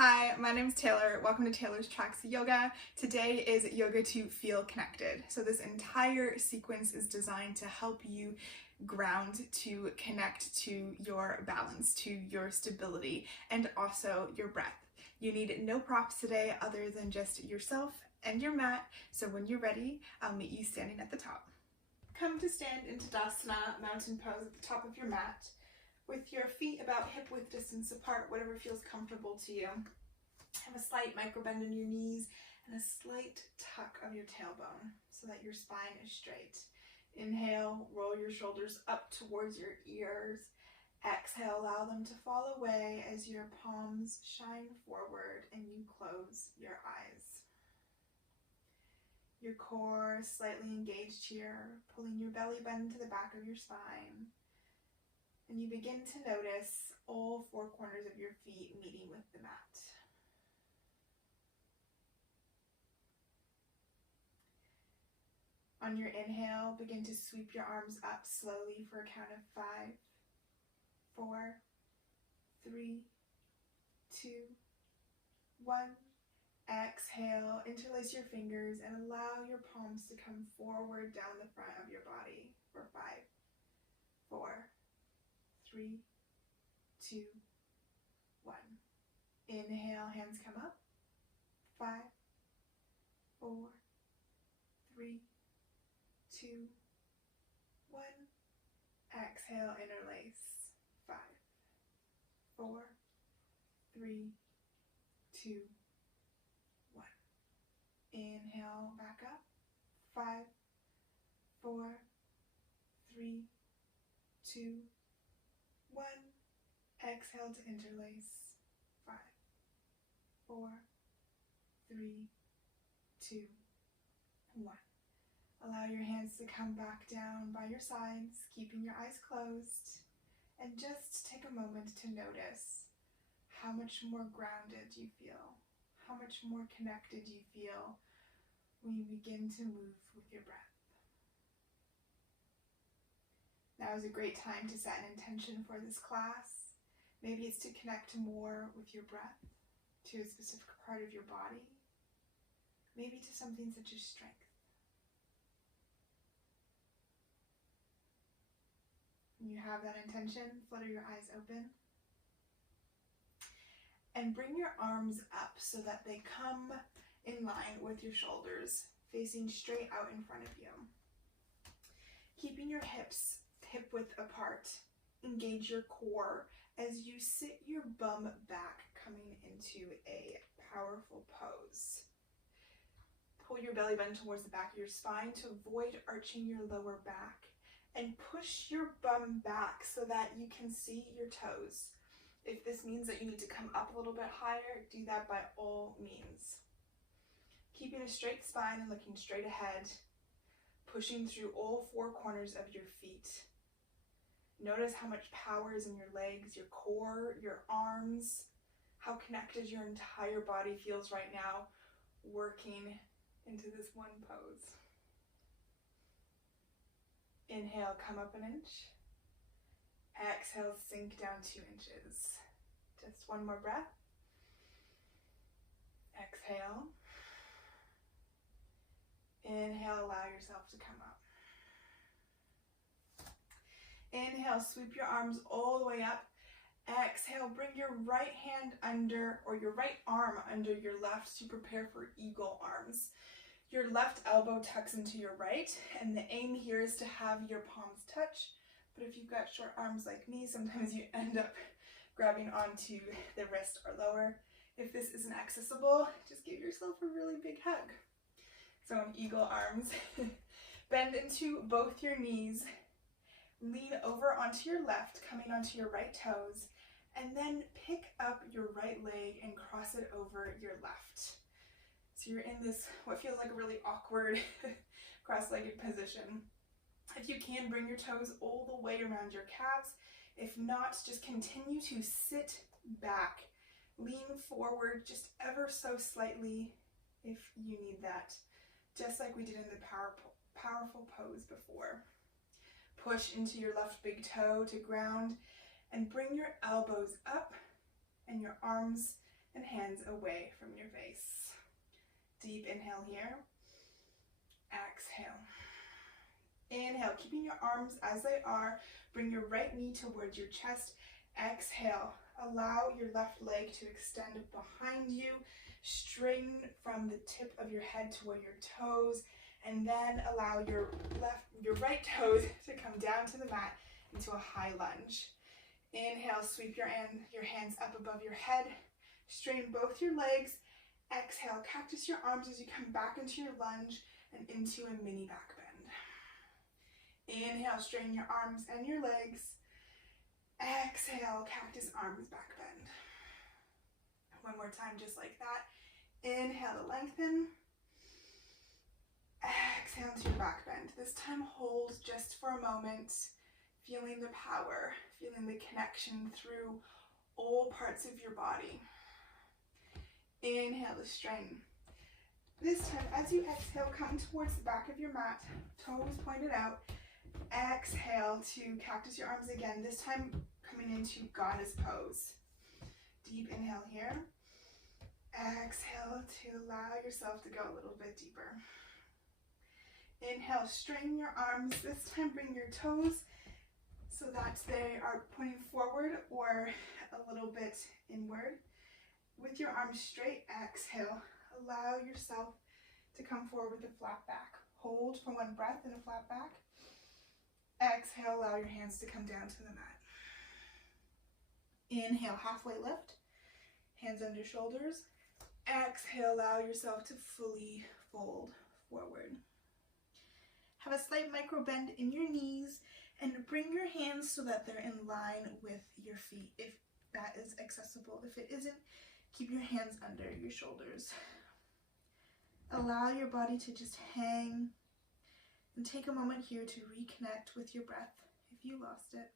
Hi, my name is Taylor. Welcome to Taylor's Tracks Yoga. Today is yoga to feel connected. So this entire sequence is designed to help you ground, to connect to your balance, to your stability, and also your breath. You need no props today other than just yourself and your mat. So when you're ready, I'll meet you standing at the top. Come to stand in Tadasana, mountain pose at the top of your mat, with your feet about hip width distance apart, whatever feels comfortable to you. Have a slight micro bend in your knees and a slight tuck of your tailbone so that your spine is straight. Inhale, roll your shoulders up towards your ears. Exhale, allow them to fall away as your palms shine forward and you close your eyes. Your core slightly engaged here, pulling your belly button to the back of your spine. And you begin to notice all four corners of your feet meeting with the mat. On your inhale, begin to sweep your arms up slowly for a count of 5, 4, 3, 2, 1. Exhale, interlace your fingers and allow your palms to come forward down the front of your body for 5, 4, 3, 2, 1. Inhale, hands come up. 5, 4, 3, 2, 1. Exhale, interlace. 5, 4, 3, 2, 1. Inhale, back up. 5, 4, 3, 2, 1. Exhale to interlace. 5, 4, 3, 2, 1. Allow your hands to come back down by your sides, keeping your eyes closed, and just take a moment to notice how much more grounded you feel, how much more connected you feel when you begin to move with your breath. Now is a great time to set an intention for this class. Maybe it's to connect more with your breath, to a specific part of your body, maybe to something such as strength. When you have that intention, flutter your eyes open. And bring your arms up so that they come in line with your shoulders, facing straight out in front of you. Keeping your hips hip width apart, engage your core as you sit your bum back, coming into a powerful pose. Pull your belly button towards the back of your spine to avoid arching your lower back. And push your bum back so that you can see your toes. If this means that you need to come up a little bit higher, do that by all means. Keeping a straight spine and looking straight ahead, pushing through all four corners of your feet. Notice how much power is in your legs, your core, your arms, how connected your entire body feels right now, working into this one pose. Inhale, come up an inch. Exhale, sink down 2 inches. Just one more breath. Exhale. Inhale, allow yourself to come up. Inhale, sweep your arms all the way up. Exhale, bring your right hand under, or your right arm under your left to prepare for eagle arms. Your left elbow tucks into your right, and the aim here is to have your palms touch. But if you've got short arms like me, sometimes you end up grabbing onto the wrist or lower. If this isn't accessible, just give yourself a really big hug. So in eagle arms, bend into both your knees, lean over onto your left, coming onto your right toes, and then pick up your right leg and cross it over your left. So you're in this, what feels like a really awkward cross-legged position. If you can, bring your toes all the way around your calves. If not, just continue to sit back. Lean forward just ever so slightly if you need that. Just like we did in the powerful pose before. Push into your left big toe to ground and bring your elbows up and your arms and hands away from your face. Deep inhale here. Exhale. Inhale, keeping your arms as they are. Bring your right knee towards your chest. Exhale. Allow your left leg to extend behind you. Straighten from the tip of your head to where your toes, and then allow your right toes to come down to the mat into a high lunge. Inhale, sweep your hands up above your head. Straighten both your legs. Exhale, cactus your arms as you come back into your lunge and into a mini back bend. Inhale, straighten your arms and your legs. Exhale, cactus arms, back bend. One more time, just like that. Inhale to lengthen. Exhale to your back bend. This time hold just for a moment, feeling the power, feeling the connection through all parts of your body. Inhale to straighten. This time, as you exhale, come towards the back of your mat, toes pointed out. Exhale to cactus your arms again, this time coming into goddess pose. Deep inhale here. Exhale to allow yourself to go a little bit deeper. Inhale, straighten your arms. This time bring your toes so that they are pointing forward or a little bit inward. With your arms straight, exhale. Allow yourself to come forward with a flat back. Hold for one breath in a flat back. Exhale, allow your hands to come down to the mat. Inhale, halfway lift. Hands under shoulders. Exhale, allow yourself to fully fold forward. Have a slight micro bend in your knees and bring your hands so that they're in line with your feet, if that is accessible. If it isn't, keep your hands under your shoulders. Allow your body to just hang and take a moment here to reconnect with your breath if you lost it.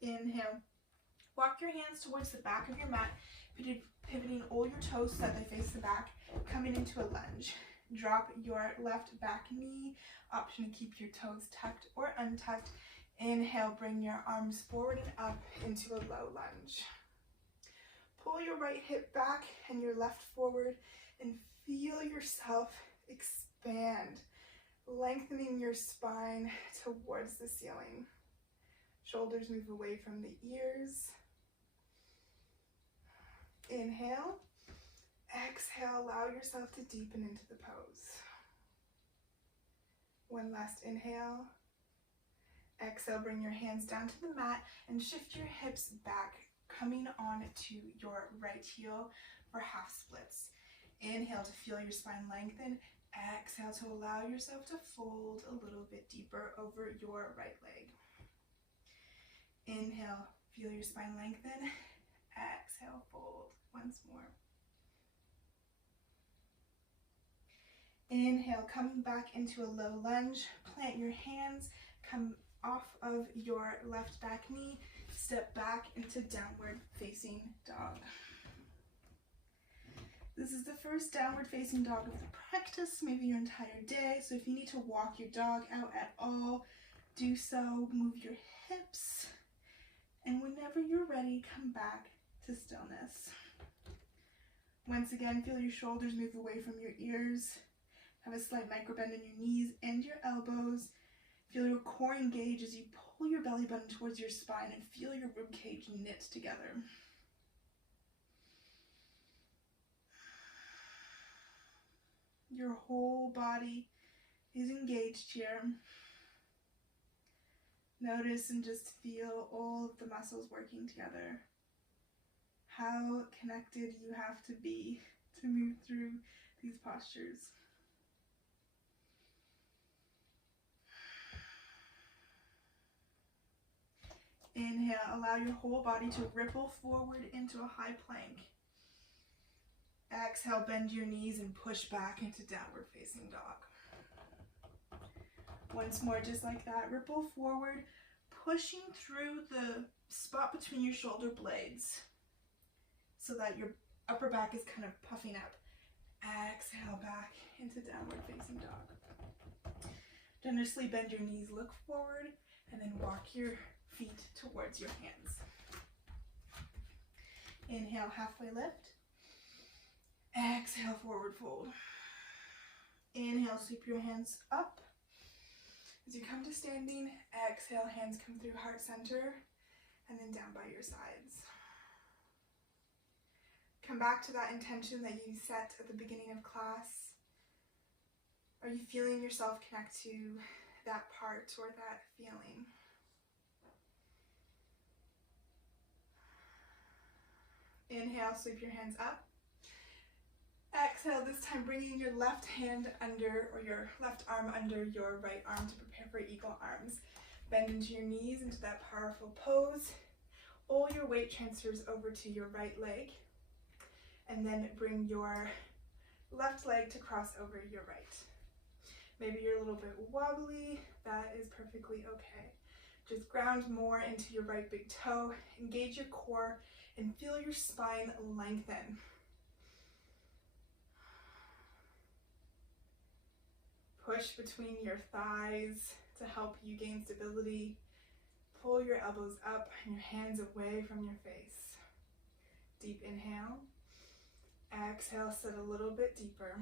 Inhale. Walk your hands towards the back of your mat, pivoting all your toes so that they face the back, coming into a lunge. Drop your left back knee, option to keep your toes tucked or untucked. Inhale, bring your arms forward and up into a low lunge. Pull your right hip back and your left forward and feel yourself expand, lengthening your spine towards the ceiling. Shoulders move away from the ears. Inhale. Exhale, allow yourself to deepen into the pose. One last inhale. Exhale, bring your hands down to the mat and shift your hips back, coming on to your right heel for half splits. Inhale to feel your spine lengthen. Exhale to allow yourself to fold a little bit deeper over your right leg. Inhale, feel your spine lengthen. Exhale, fold once more. Inhale, coming back into a low lunge. Plant your hands, come off of your left back knee, step back into downward facing dog. This is the first downward facing dog of the practice, maybe your entire day. So if you need to walk your dog out at all, do so. Move your hips. And whenever you're ready, come back to stillness. Once again, feel your shoulders move away from your ears. Have a slight micro bend in your knees and your elbows. Feel your core engage as you pull your belly button towards your spine and feel your rib cage knit together. Your whole body is engaged here. Notice and just feel all of the muscles working together. How connected you have to be to move through these postures. Inhale, allow your whole body to ripple forward into a high plank. Exhale, bend your knees and push back into downward facing dog. Once more, just like that, ripple forward, pushing through the spot between your shoulder blades so that your upper back is kind of puffing up. Exhale back into downward facing dog. Generously bend your knees, look forward, and then walk your feet towards your hands. Inhale, halfway lift. Exhale, forward fold. Inhale, sweep your hands up. As you come to standing, exhale, hands come through heart center, and then down by your sides. Come back to that intention that you set at the beginning of class. Are you feeling yourself connect to that part or that feeling? Inhale, sweep your hands up. Exhale, this time bringing your left hand under, or your left arm under your right arm to prepare for eagle arms. Bend into your knees into that powerful pose. All your weight transfers over to your right leg. And then bring your left leg to cross over your right. Maybe you're a little bit wobbly. That is perfectly okay. Just ground more into your right big toe. Engage your core and feel your spine lengthen. Push between your thighs to help you gain stability. Pull your elbows up and your hands away from your face. Deep inhale. Exhale, sit a little bit deeper.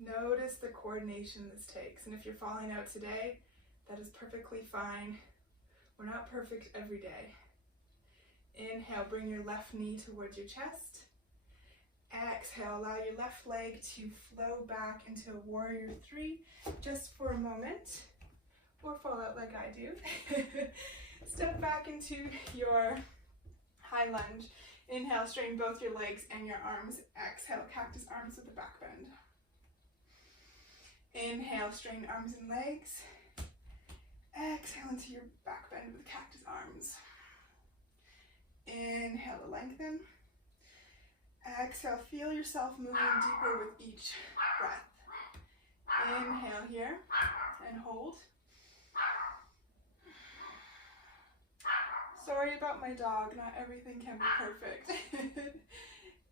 Notice the coordination this takes. And if you're falling out today, that is perfectly fine. We're not perfect every day. Inhale, bring your left knee towards your chest. Exhale, allow your left leg to flow back into a warrior three just for a moment, or fall out like I do. Step back into your high lunge. Inhale, straighten both your legs and your arms. Exhale, cactus arms with the back bend. Inhale, straighten arms and legs. Exhale into your back bend with cactus arms. Inhale to lengthen. Exhale, feel yourself moving deeper with each breath. Inhale here and hold. Sorry about my dog, not everything can be perfect.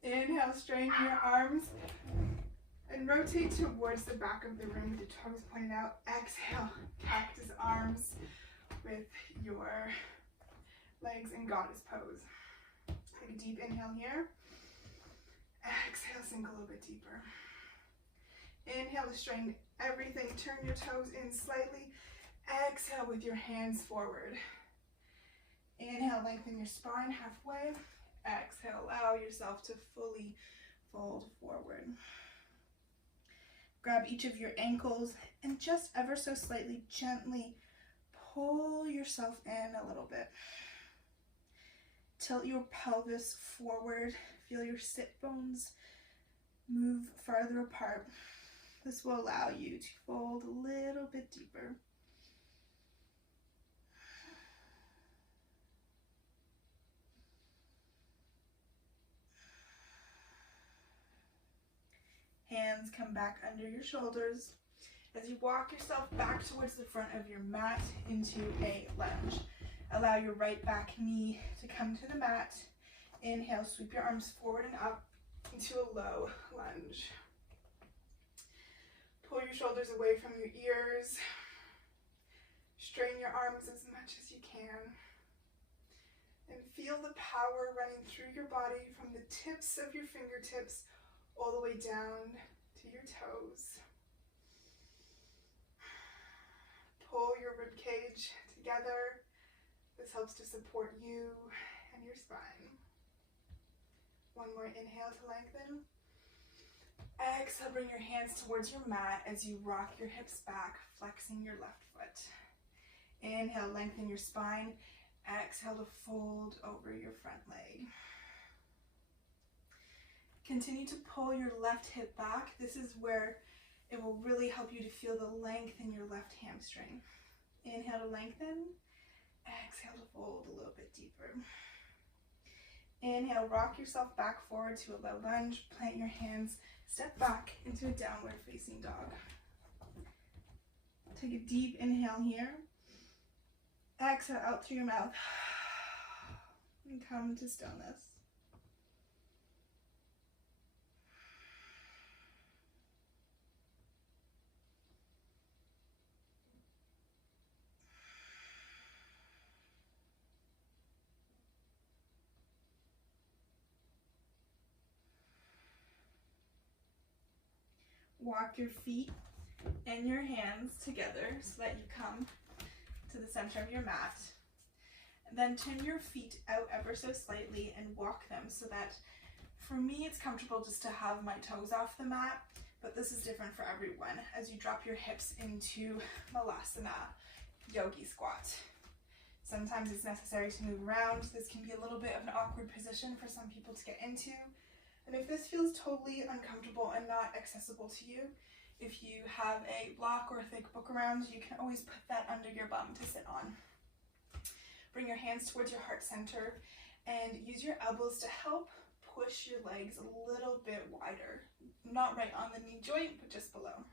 Inhale, straighten your arms and rotate towards the back of the room with your toes pointed out. Exhale, cactus arms with your legs in goddess pose. Take a deep inhale here. Exhale, sink a little bit deeper. Inhale to straighten everything. Turn your toes in slightly. Exhale with your hands forward. Inhale, lengthen your spine halfway. Exhale, allow yourself to fully fold forward. Grab each of your ankles and just ever so slightly, gently pull yourself in a little bit. Tilt your pelvis forward. Feel your sit bones move farther apart. This will allow you to fold a little bit deeper. Hands come back under your shoulders as you walk yourself back towards the front of your mat into a lunge. Allow your right back knee to come to the mat. Inhale, sweep your arms forward and up into a low lunge. Pull your shoulders away from your ears. Strain your arms as much as you can. And feel the power running through your body from the tips of your fingertips all the way down to your toes. Pull your rib cage together. This helps to support you and your spine. One more inhale to lengthen. Exhale, bring your hands towards your mat as you rock your hips back, flexing your left foot. Inhale, lengthen your spine. Exhale to fold over your front leg. Continue to pull your left hip back. This is where it will really help you to feel the length in your left hamstring. Inhale to lengthen. Exhale to fold a little bit deeper. Inhale, rock yourself back forward to a low lunge. Plant your hands, step back into a downward facing dog. Take a deep inhale here. Exhale out through your mouth. And come to stillness. walk your feet and your hands together so that you come to the center of your mat. And then turn your feet out ever so slightly and walk them so that, for me, it's comfortable just to have my toes off the mat, but this is different for everyone as you drop your hips into Malasana, yogi squat. Sometimes it's necessary to move around. This can be a little bit of an awkward position for some people to get into. And if this feels totally uncomfortable and not accessible to you, if you have a block or a thick book around, you can always put that under your bum to sit on. Bring your hands towards your heart center and use your elbows to help push your legs a little bit wider. Not right on the knee joint, but just below.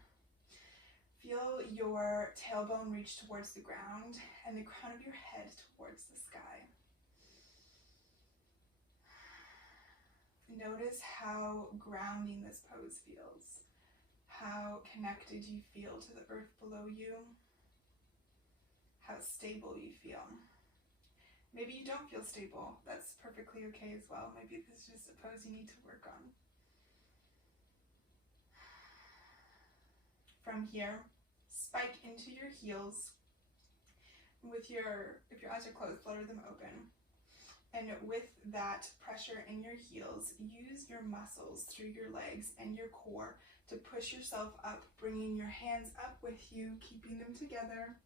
Feel your tailbone reach towards the ground and the crown of your head towards the sky. Notice how grounding this pose feels, how connected you feel to the earth below you, how stable you feel. Maybe you don't feel stable. That's perfectly okay as well. Maybe this is just a pose you need to work on. From here, spike into your heels. If your eyes are closed, flutter them open. And with that pressure in your heels, use your muscles through your legs and your core to push yourself up, bringing your hands up with you, keeping them together.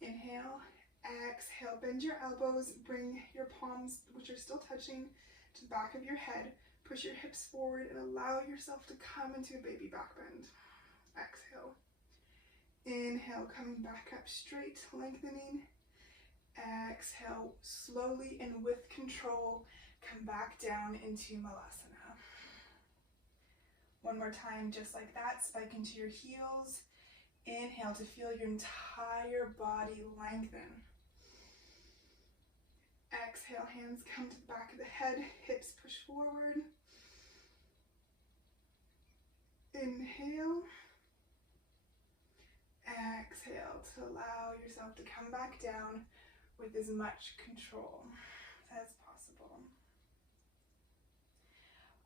Inhale, exhale, bend your elbows, bring your palms, which are still touching, to the back of your head. Push your hips forward and allow yourself to come into a baby back bend. Exhale. Inhale, coming back up straight, lengthening. Exhale, slowly and with control, come back down into Malasana. One more time, just like that, spike into your heels. Inhale to feel your entire body lengthen. Exhale, hands come to the back of the head, hips push forward. Inhale. Exhale to allow yourself to come back down with as much control as possible.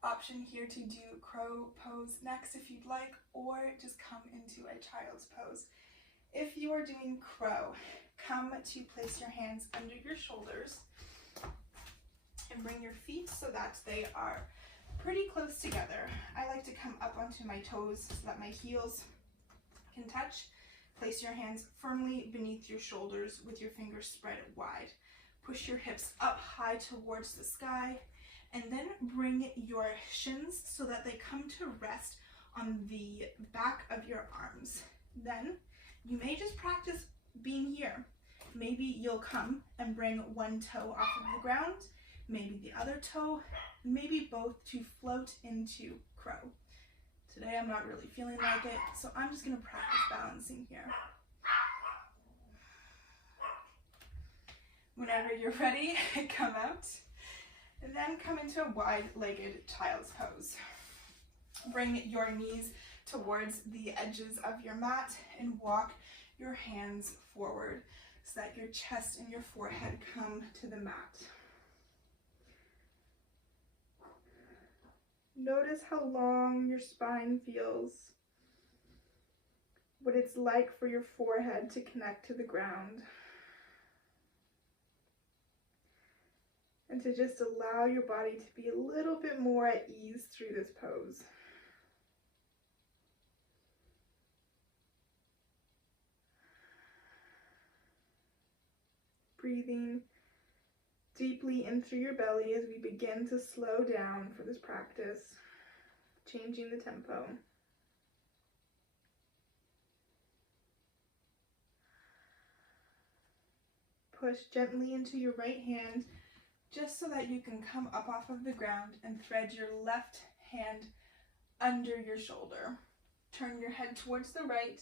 Option here to do crow pose next if you'd like, or just come into a child's pose. If you are doing crow, come to place your hands under your shoulders and bring your feet so that they are pretty close together. I like to come up onto my toes so that my heels can touch. Place your hands firmly beneath your shoulders with your fingers spread wide. Push your hips up high towards the sky, and then bring your shins so that they come to rest on the back of your arms. Then you may just practice being here. Maybe you'll come and bring one toe off of the ground, maybe the other toe, maybe both, to float into crow. Today I'm not really feeling like it, so I'm just going to practice balancing here. Whenever you're ready, come out, and then come into a wide-legged child's pose. Bring your knees towards the edges of your mat and walk your hands forward so that your chest and your forehead come to the mat. Notice how long your spine feels, what it's like for your forehead to connect to the ground, and to just allow your body to be a little bit more at ease through this pose. Breathing deeply in through your belly as we begin to slow down for this practice, changing the tempo. Push gently into your right hand just so that you can come up off of the ground and thread your left hand under your shoulder. Turn your head towards the right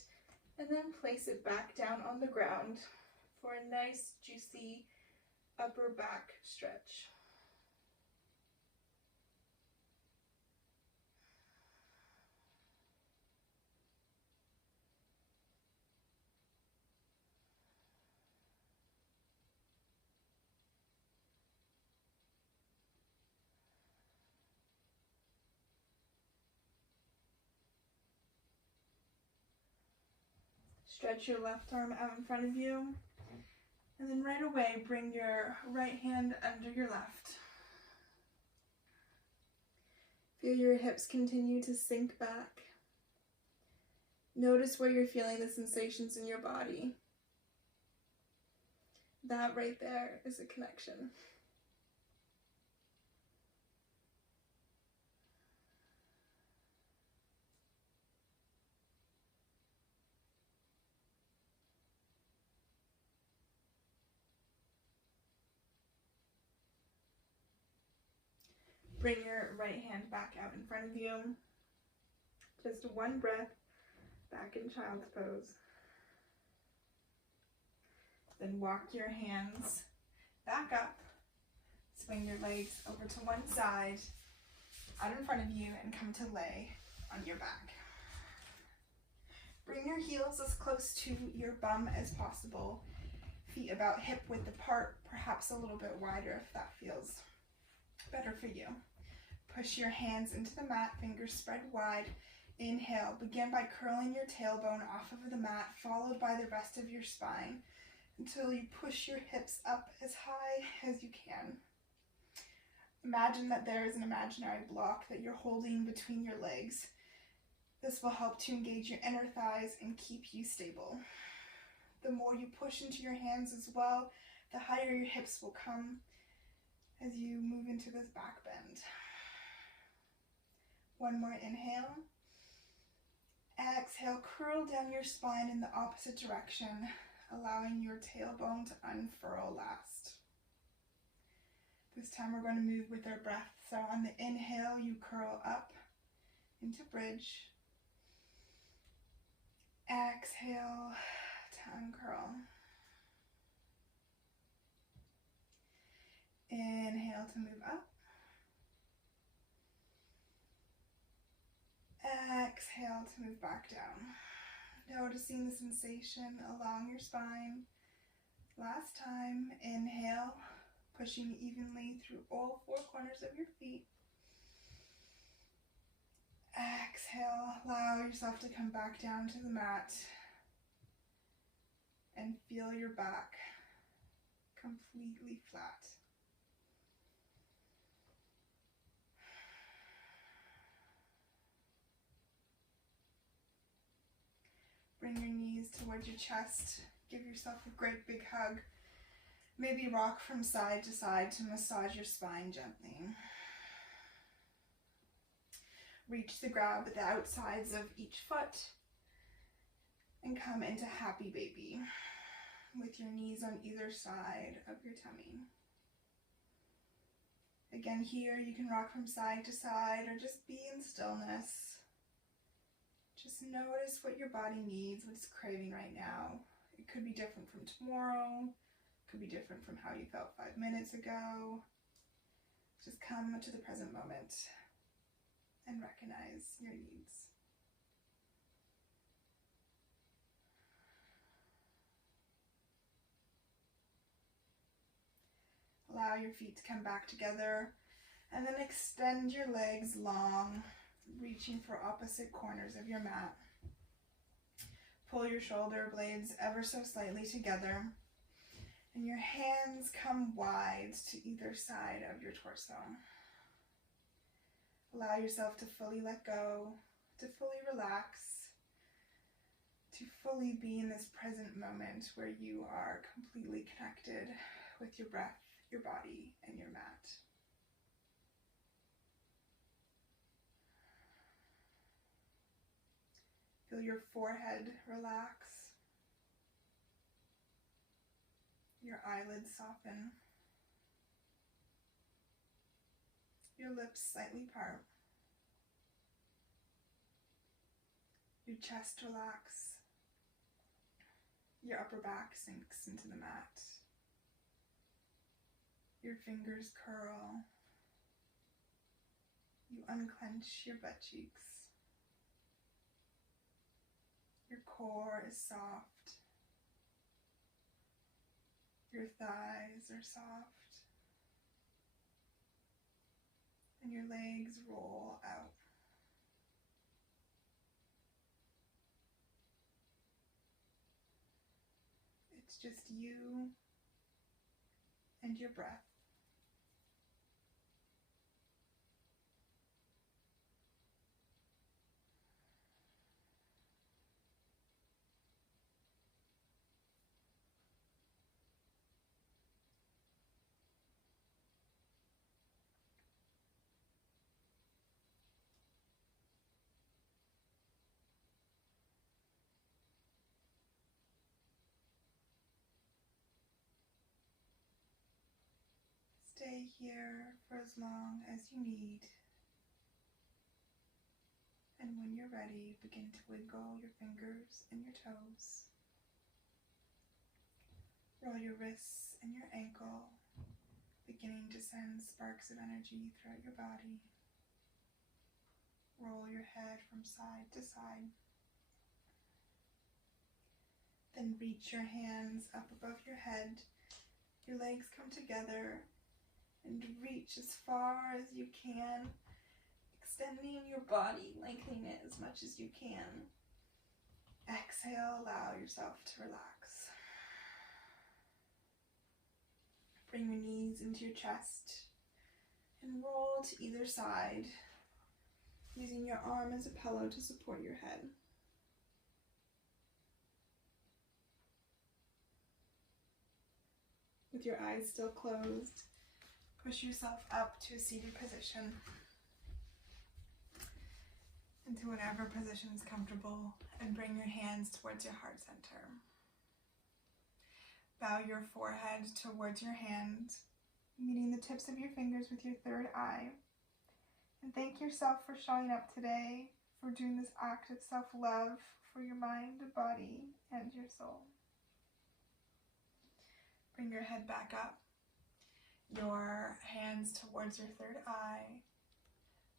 and then place it back down on the ground for a nice, juicy upper back stretch. Stretch your left arm out in front of you. And then right away, bring your right hand under your left. Feel your hips continue to sink back. Notice where you're feeling the sensations in your body. That right there is a connection. Bring your right hand back out in front of you. Just one breath back in child's pose. Then walk your hands back up. Swing your legs over to one side, out in front of you, and come to lay on your back. Bring your heels as close to your bum as possible. Feet about hip width apart, perhaps a little bit wider if that feels better for you. Push your hands into the mat, fingers spread wide. Inhale, begin by curling your tailbone off of the mat, followed by the rest of your spine, until you push your hips up as high as you can. Imagine that there is an imaginary block that you're holding between your legs. This will help to engage your inner thighs and keep you stable. The more you push into your hands as well, the higher your hips will come as you move into this back bend. One more inhale. Exhale, curl down your spine in the opposite direction, allowing your tailbone to unfurl last. This time we're going to move with our breath. So on the inhale, you curl up into bridge. Exhale to uncurl. Inhale to move up. Exhale to move back down. Noticing the sensation along your spine. Last time, inhale, pushing evenly through all four corners of your feet. Exhale, allow yourself to come back down to the mat and feel your back completely flat. Bring your knees towards your chest. Give yourself a great big hug. Maybe rock from side to side to massage your spine gently. Reach the ground with the outsides of each foot and come into happy baby with your knees on either side of your tummy. Again, here you can rock from side to side or just be in stillness. Just notice what your body needs, what it's craving right now. It could be different from tomorrow. It could be different from how you felt 5 minutes ago. Just come to the present moment and recognize your needs. Allow your feet to come back together and then extend your legs long, reaching for opposite corners of your mat. Pull your shoulder blades ever so slightly together, and your hands come wide to either side of your torso. Allow yourself to fully let go, to fully relax, to fully be in this present moment where you are completely connected with your breath, your body, and your mat. Feel your forehead relax, your eyelids soften, your lips slightly part, your chest relax, your upper back sinks into the mat, your fingers curl, you unclench your butt cheeks. Your core is soft. Your thighs are soft. And your legs roll out. It's just you and your breath. Stay here for as long as you need. And when you're ready, begin to wiggle your fingers and your toes. Roll your wrists and your ankle, beginning to send sparks of energy throughout your body. Roll your head from side to side. Then reach your hands up above your head. Your legs come together and reach as far as you can, extending your body, lengthening it as much as you can. Exhale, allow yourself to relax. Bring your knees into your chest and roll to either side, using your arm as a pillow to support your head. With your eyes still closed, push yourself up to a seated position, into whatever position is comfortable, and bring your hands towards your heart center. Bow your forehead towards your hands, meeting the tips of your fingers with your third eye. And thank yourself for showing up today, for doing this act of self-love for your mind, body, and your soul. Bring your head back up, your hands towards your third eye.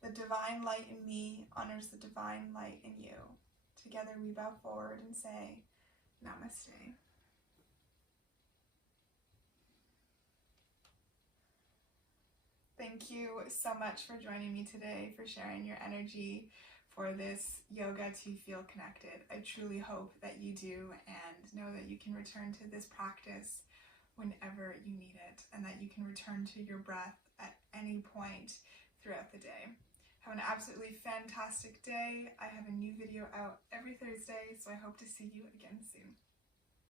The divine light in me honors the divine light in you. Together we bow forward and say, Namaste. Thank you so much for joining me today, for sharing your energy for this yoga to feel connected. I truly hope that you do, and know that you can return to this practice whenever you need it, and that you can return to your breath at any point throughout the day. Have an absolutely fantastic day. I have a new video out every Thursday, so I hope to see you again soon.